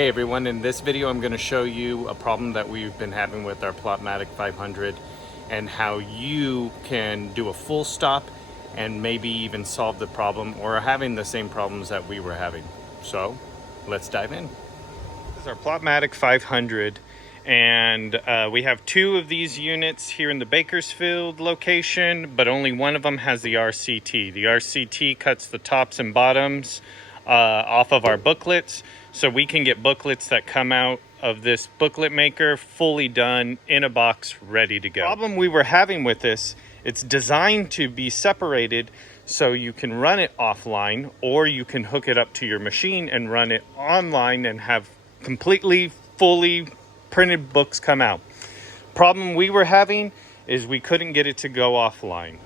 Hey everyone, in this video I'm going to show you a problem that we've been having with our Plockmatic 500 and how you can do a full stop and maybe even solve the problem or are having the same problems that we were having. So let's dive in. This is our Plockmatic 500 and we have two of these units here in the Bakersfield location, but only one of them has the RCT. The RCT cuts the tops and bottoms off of our booklets, so we can get booklets that come out of this booklet maker fully done in a box ready to go. The problem we were having with this, it's designed to be separated so you can run it offline or you can hook it up to your machine and run it online and have completely fully printed books come out. Problem we were having is we couldn't get it to go offline.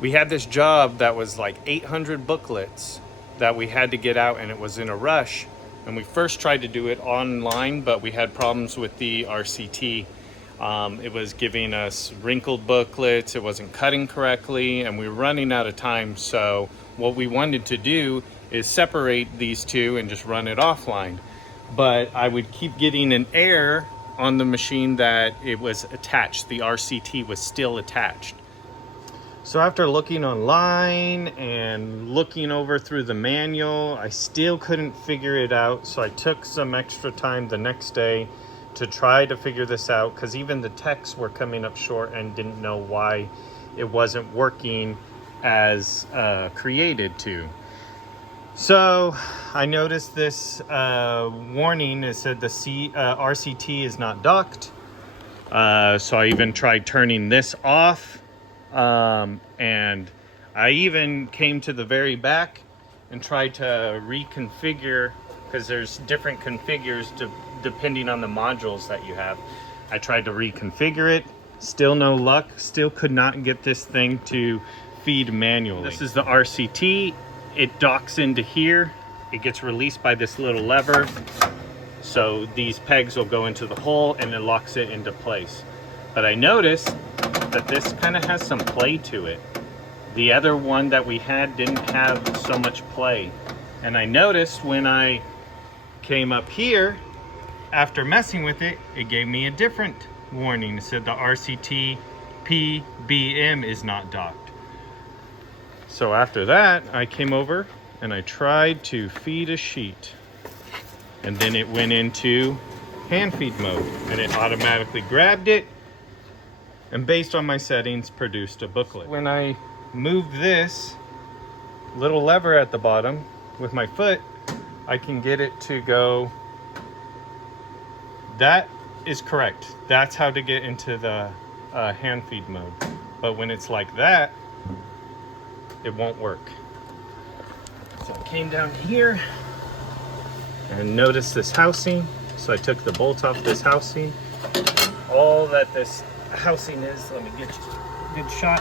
We had this job that was like 800 booklets that we had to get out, and it was in a rush. And we first tried to do it online, but we had problems with the RCT. It was giving us wrinkled booklets, it wasn't cutting correctly, and we were running out of time. So what we wanted to do is separate these two and just run it offline. But I would keep getting an error on the machine that it was attached. The RCT was still attached. So after looking online and looking over through the manual, I still couldn't figure it out. So I took some extra time the next day to try to figure this out, because even the techs were coming up short and didn't know why it wasn't working as created to. So I noticed this warning. It said the RCT is not docked. So I even tried turning this off. And I even came to the very back and tried to reconfigure, because there's different configures depending on the modules that you have. I tried to reconfigure it, still no luck, still could not get this thing to feed manually. This is the RCT. It docks into here. It gets released by this little lever. So these pegs will go into the hole and it locks it into place. But I noticed that this kind of has some play to it. The other one that we had didn't have so much play. And I noticed when I came up here, after messing with it, it gave me a different warning. It said the RCT PBM is not docked. So after that, I came over and I tried to feed a sheet. And then it went into hand feed mode and it automatically grabbed it, and based on my settings produced a booklet. When I move this little lever at the bottom with my foot, I can get it to go. That is correct. That's how to get into the hand feed mode. But when it's like that, it won't work. So I came down here and noticed this housing. So I took the bolt off this housing. All that this housing is, let me get a good shot.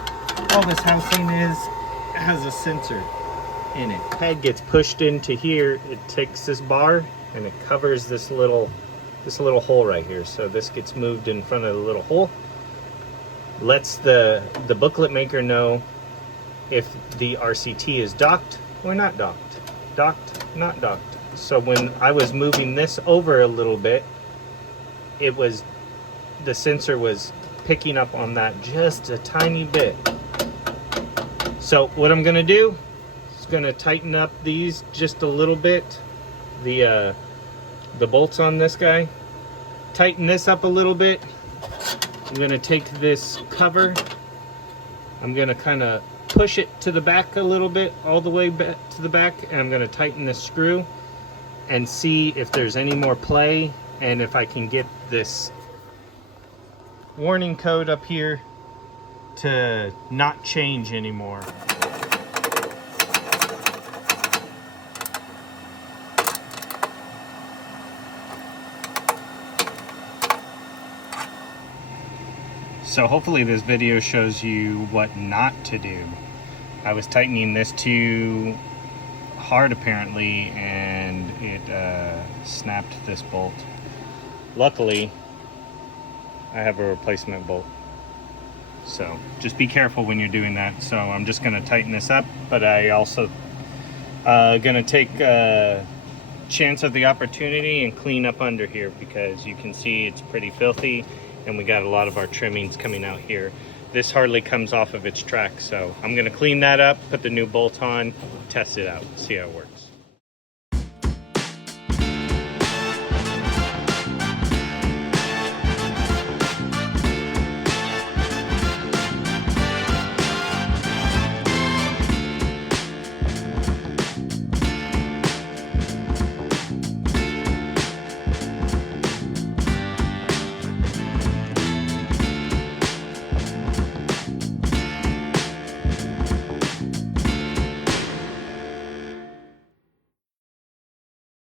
All this housing is, it has a sensor in it. Peg gets pushed into here, it takes this bar and it covers this little hole right here. So this gets moved in front of the little hole, lets the booklet maker know if the RCT is docked or not docked. Docked, not docked. So when I was moving this over a little bit, the sensor was picking up on that just a tiny bit. So what I'm gonna do is gonna tighten up these just a little bit, the bolts on this guy, tighten this up a little bit. I'm gonna take this cover, I'm gonna kind of push it to the back a little bit, all the way back to the back, and I'm gonna tighten this screw and see if there's any more play and if I can get this warning code up here to not change anymore. So hopefully this video shows you what not to do. I was tightening this too hard apparently, and it snapped this bolt. Luckily, I have a replacement bolt. So just be careful when you're doing that. So I'm just gonna tighten this up, but I also gonna take chance of the opportunity and clean up under here, because you can see it's pretty filthy and we got a lot of our trimmings coming out here. This hardly comes off of its track, so I'm gonna clean that up, put the new bolt on, test it out, see how it works.